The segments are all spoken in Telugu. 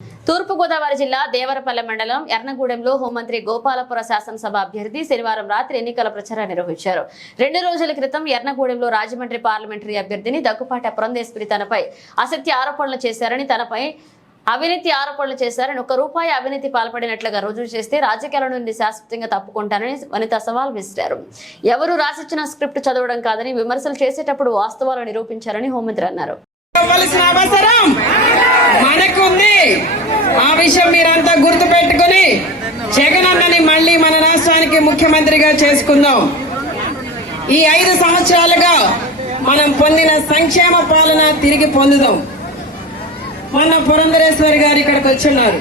తూర్పు గోదావరి జిల్లా దేవరపల్లె మండలం ఎర్నగూడెంలో హోంమంత్రి గోపాలపుర శాసనసభ అభ్యర్థి శనివారం రాత్రి ఎన్నికల ప్రచారం నిర్వహించారు. 2 రోజుల క్రితం ఎర్నగూడెంలో రాజమండ్రి పార్లమెంటరీ అభ్యర్థిని దగ్గుపాటి పురంధేశ్వరి తనపై అసత్య ఆరోపణలు చేశారని, తనపై అవినీతి ఆరోపణలు చేశారని, ₹1 అవినీతి పాల్పడినట్లుగా రుజువు చేస్తే రాజకీయాల నుండి శాశ్వతంగా తప్పుకుంటానని వనిత సవాల్ విసిరారు. ఎవరు రాసిచ్చిన స్క్రిప్ట్ చదవడం కాదని, విమర్శలు చేసేటప్పుడు వాస్తవాలను నిరూపించారని హోంమంత్రి అన్నారు. ఆ విషయం మీరంతా గుర్తు పెట్టుకుని జగనన్నని మళ్ళీ మన రాష్ట్రానికి ముఖ్యమంత్రిగా చేసుకుందాం. ఈ 5 సంవత్సరాలుగా మనం పొందిన సంక్షేమ పాలన తిరిగి పొందుదాం. మొన్న పురంధరేశ్వరి గారు ఇక్కడికి వచ్చున్నారు.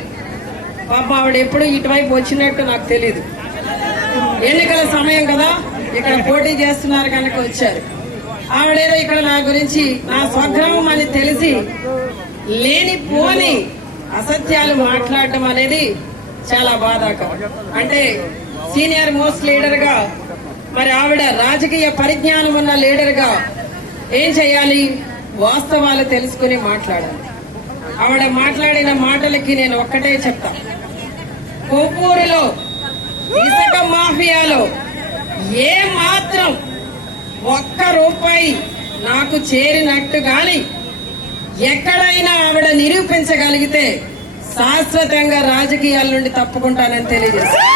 పాప ఆవిడ ఎప్పుడు ఇటువైపు వచ్చినట్టు నాకు తెలీదు. ఎన్నికల సమయం కదా, ఇక్కడ పోటీ చేస్తున్నారు కనుక వచ్చారు. ఆవిడేదో ఇక్కడ నా గురించి, నా స్వగ్రామం అని తెలిసి లేనిపోని అసత్యాలు మాట్లాడటం అనేది చాలా బాధాకరం. అంటే సీనియర్ మోస్ట్ లీడర్ గా, మరి ఆవిడ రాజకీయ పరిజ్ఞానం ఉన్న లీడర్ గా ఏం చేయాలి? వాస్తవాలు తెలుసుకుని మాట్లాడాలి. ఆవిడ మాట్లాడిన మాటలకి నేను ఒక్కటే చెప్తా. కొవ్వూరులో ఇసుక మాఫియాలో ఏ మాత్రం ₹1 నాకు చేరినట్టు గాని ఎక్కడైనా ఆవిడ నిరూపించగలిగితే శాశ్వతంగా రాజకీయాల నుండి తప్పుకుంటానని తెలియజేస్తాను.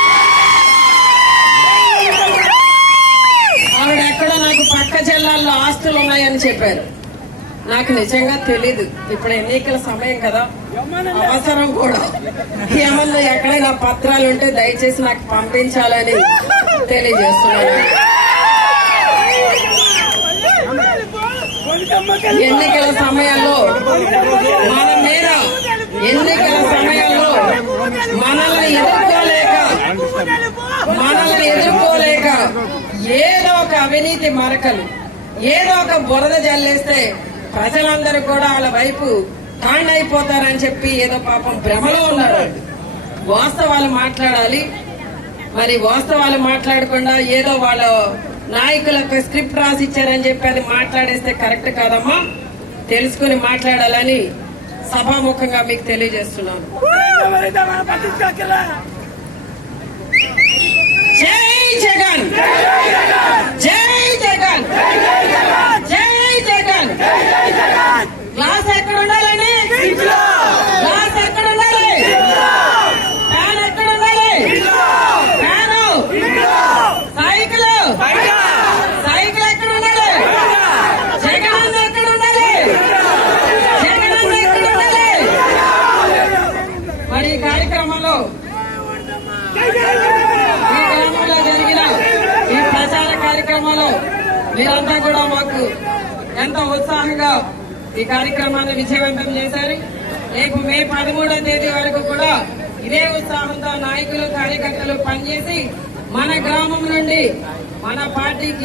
ఆవిడ ఎక్కడో నాకు పక్క జిల్లాల్లో ఆస్తులు ఉన్నాయని చెప్పారు. నాకు నిజంగా తెలీదు. ఇప్పుడు ఎన్నికల సమయం కదా, అవసరం కూడా. ఏమన్నా ఎక్కడైనా పత్రాలు ఉంటే దయచేసి నాకు పంపించాలని తెలియజేస్తున్నాను. ఎన్నికల సమయంలో మన మీద, ఎన్నికల సమయంలో మనల్ని ఎదుర్కోలేక ఏదో ఒక అవినీతి మరకలు, ఏదో ఒక బురద జల్లేస్తే ప్రజలందరూ కూడా వాళ్ళ వైపు కాండైపోతారని చెప్పి ఏదో పాపం భ్రమలో ఉన్నారు. వాస్తవాలు మాట్లాడాలి. మరి వాస్తవాలు మాట్లాడకుండా ఏదో వాళ్ళ నాయకులకు స్క్రిప్ట్ రాసి ఇచ్చారని చెప్పి అది మాట్లాడేస్తే కరెక్ట్ కాదమ్మా. తెలుసుకుని మాట్లాడాలని సభాముఖంగా మీకు తెలియజేస్తున్నాను. జై జగన్, జై జగన్, జై జగన్. గ్లాస్ ఎక్కడ ఉండాలండి? గ్లాస్ ఎక్కడ ఉండాలి? ఫ్యాన్ ఎక్కడ ఉండాలి? ఫ్యాను. సైకిల్, సైకిల్ ఎక్కడ ఉండాలి? జగన్ ఎక్కడ ఉండాలి? జగన్ ఎక్కడ ఉండాలి? మరి ఈ కార్యక్రమంలో, ఈ గ్రామంలో జరిగిన ఈ ప్రచార కార్యక్రమంలో మీరంతా కూడా మాకు ఎంతో ఉత్సాహంగా ఈ కార్యక్రమాన్ని విజయవంతం చేశారు. రేపు మే 13వ తేదీ వరకు కూడా ఇదే ఉత్సాహంతో నాయకులు, కార్యకర్తలు పనిచేసి మన గ్రామం నుండి మన పార్టీకి